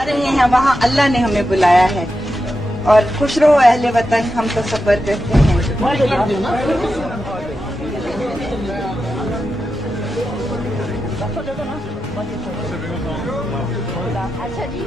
आ रहे हैं, वहाँ अल्लाह ने हमें बुलाया है। और खुश रहो अहले वतन, हम तो सब्र करते हैं। अच्छा जी।